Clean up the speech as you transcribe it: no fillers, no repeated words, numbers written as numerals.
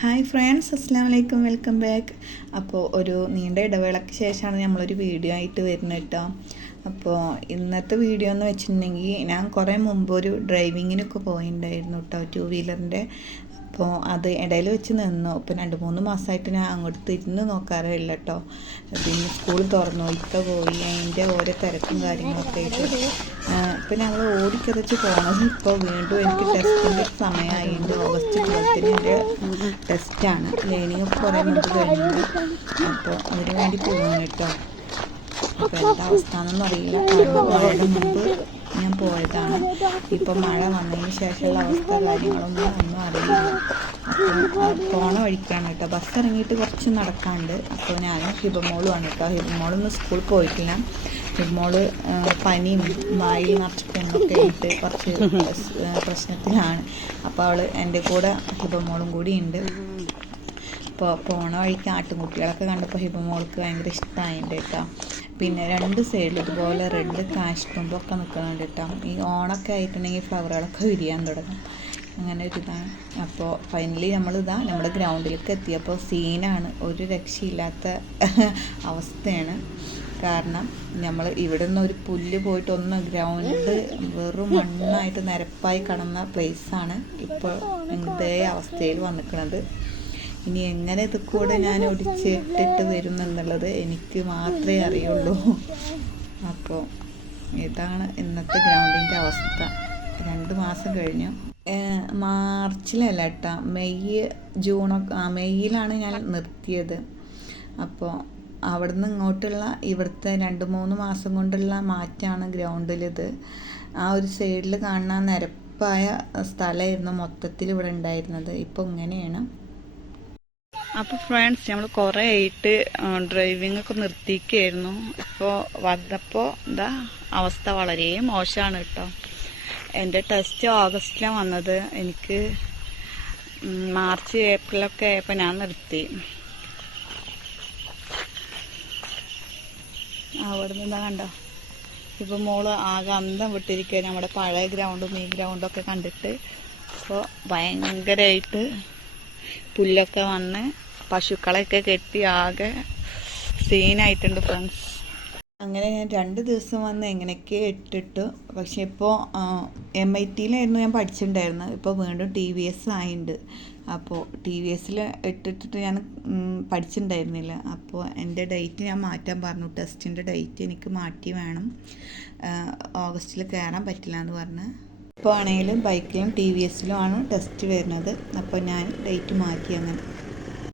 Hi friends, അസ്സാം വലൈക്കും, welcome back. അപ്പോൾ ഒരു നീണ്ട ഇടവേളയ്ക്ക് ശേഷമാണ് നമ്മളൊരു വീഡിയോ ആയിട്ട് വരുന്നത് കേട്ടോ. അപ്പോൾ ഇന്നത്തെ വീഡിയോ എന്ന് വെച്ചിട്ടുണ്ടെങ്കിൽ ഞാൻ കുറേ മുമ്പ് ഒരു ഡ്രൈവിങ്ങിനൊക്കെ പോയിട്ടുണ്ടായിരുന്നു കേട്ടോ, 2 വീലറിൻ്റെ. അപ്പോൾ അത് ഇടയിൽ വെച്ച് നിന്നു. ഇപ്പോൾ 2-3 മാസമായിട്ട് ഞാൻ അങ്ങോട്ട് തിരിഞ്ഞ് നോക്കാറില്ല കേട്ടോ. പിന്നെ സ്കൂൾ തുറന്നു, ഇക്ക പോയി, അതിൻ്റെ ഓരോ തിരക്കും കാര്യങ്ങളൊക്കെ ആയിട്ട് ഇപ്പോൾ ഞങ്ങൾ ഓടിക്കതച്ച് പോകണത്. ഇപ്പോൾ വീണ്ടും എനിക്ക് ടെസ്റ്റിൻ്റെ സമയമായിട്ടുണ്ട്. ഓഗസ്റ്റ് 12 എൻ്റെ ടെസ്റ്റാണ്. ലേണിങ്ങൊക്കെ കുറേ മുമ്പ് കഴിഞ്ഞു. അപ്പോൾ അതിന് വേണ്ടി പോകുന്നു കേട്ടോ. അപ്പോൾ എന്താ അവസ്ഥ എന്നൊന്നും അറിയില്ല, കാരണം മഴയുടെ മുമ്പ് ഞാൻ പോയതാണ്. ഇപ്പം മഴ വന്നതിന് ശേഷമുള്ള അവസ്ഥ കാര്യങ്ങളൊന്നും അറിയില്ല. അപ്പം പോണ വഴിക്കാണ് കേട്ടോ. ബസ് ഇറങ്ങിയിട്ട് കുറച്ച് നടക്കാണ്ട്. അപ്പോൾ ഞാനും ഹിബമോളുമാണ് കേട്ടോ. ഹിബമോളൊന്നും സ്കൂളിൽ പോയിട്ടില്ല. ഹിബമോള് പനിയും വായിൽ നിറച്ച് പെണ്ണൊക്കെ ആയിട്ട് കുറച്ച് പ്രശ്നത്തിലാണ്. അപ്പോൾ അവൾ എൻ്റെ കൂടെ ഹിബമോളും കൂടി ഉണ്ട്. ഇപ്പോൾ പോണ വഴിക്ക് ആട്ടുംകുട്ടികളൊക്കെ കണ്ടപ്പോൾ ഹിബമോൾക്ക് ഭയങ്കര ഇഷ്ടമായിട്ടുണ്ട് കേട്ടോ. പിന്നെ 2 സൈഡിൽ ഇതുപോലെ റെഡ് കാശ് തുമ്പൊക്കെ നിൽക്കുന്നുണ്ട് കേട്ടോ. ഈ ഓണൊക്കെ ആയിട്ടുണ്ടെങ്കിൽ ഫ്ലവറുകളൊക്കെ വിരിയാൻ തുടങ്ങും, അങ്ങനെ ഒരു ഇതാണ്. അപ്പോൾ ഫൈനലി നമ്മുടെ ഗ്രൗണ്ടിലേക്ക് എത്തിയപ്പോൾ സീനാണ്, ഒരു രക്ഷയില്ലാത്ത അവസ്ഥയാണ്. കാരണം നമ്മൾ ഇവിടെ നിന്ന് ഒരു പുല്ല് പോയിട്ട് ഗ്രൗണ്ട് വെറും മണ്ണായിട്ട് നിരപ്പായി കിടന്ന പ്ലേസാണ് ഇപ്പോൾ ഇതേ അവസ്ഥയിൽ വന്നിരിക്കുന്നത്. ഇനി എങ്ങനെ ഇത് കൂടെ ഞാൻ ഒടിച്ചിട്ടിട്ട് വരും എന്നുള്ളത് എനിക്ക് മാത്രമേ അറിയുള്ളൂ. അപ്പോൾ ഇതാണ് ഇന്നത്തെ ഗ്രൗണ്ടിൻ്റെ അവസ്ഥ. 2 മാസം കഴിഞ്ഞു. മാർച്ചിലല്ല കേട്ടോ, മെയ്യിലാണ് ഞാൻ നിർത്തിയത്. അപ്പോൾ അവിടുന്ന് ഇങ്ങോട്ടുള്ള ഇവിടുത്തെ 2-3 മാസം കൊണ്ടുള്ള മാറ്റമാണ് ഗ്രൗണ്ടിലിത്. ആ ഒരു സൈഡിൽ കാണുന്ന നിരപ്പായ സ്ഥലമായിരുന്നു മൊത്തത്തിൽ ഇവിടെ ഉണ്ടായിരുന്നത്. ഇപ്പോൾ ഇങ്ങനെയാണ്. അപ്പോൾ ഫ്രണ്ട്സ്, നമ്മൾ കുറേ ആയിട്ട് ഡ്രൈവിംഗ് ഒക്കെ നിർത്തിയിരിക്കുകയായിരുന്നു. ഇപ്പോൾ വന്നപ്പോൾ അവസ്ഥ വളരെ മോശമാണ് കേട്ടോ. എൻ്റെ ടെസ്റ്റ് ഓഗസ്റ്റിലാണ് വന്നത്. എനിക്ക് മാർച്ച് ഏപ്രിലൊക്കെ ആയപ്പോൾ ഞാൻ നിർത്തി. അവിടെ നിന്ന് കണ്ടോ, ഇപ്പോൾ മോള് ആകെ അന്തം വിട്ടിരിക്കുക നമ്മുടെ പഴയ ഗ്രൗണ്ടും ഈ ഗ്രൗണ്ടൊക്കെ കണ്ടിട്ട്. അപ്പോൾ ഭയങ്കരമായിട്ട് പുല്ലൊക്കെ വന്ന് പശുക്കളെയൊക്കെ കെട്ടി ആകെ സീനായിട്ടുണ്ട് ഫ്രണ്ട്സ്. അങ്ങനെ ഞാൻ 2 ദിവസം വന്ന് എങ്ങനെയൊക്കെ ഇട്ടിട്ടു. പക്ഷെ ഇപ്പോൾ MITയിലായിരുന്നു ഞാൻ പഠിച്ചിട്ടുണ്ടായിരുന്നത്. ഇപ്പോൾ വീണ്ടും TVS ആയിട്ടുണ്ട്. അപ്പോൾ TVSൽ ഇട്ടിട്ട് ഞാൻ പഠിച്ചിട്ടുണ്ടായിരുന്നില്ല. അപ്പോൾ എൻ്റെ ഡേറ്റ് ഞാൻ മാറ്റാൻ പറഞ്ഞു. ടെസ്റ്റിൻ്റെ ഡേറ്റ് എനിക്ക് മാറ്റി വേണം, ഓഗസ്റ്റിൽ കയറാൻ പറ്റില്ല എന്ന് പറഞ്ഞ്. ഇപ്പോൾ ആണെങ്കിലും ബൈക്കിലും TVSലും ആണ് ടെസ്റ്റ് വരുന്നത്. അപ്പോൾ ഞാൻ ഡേറ്റ് മാറ്റി അങ്ങനെ.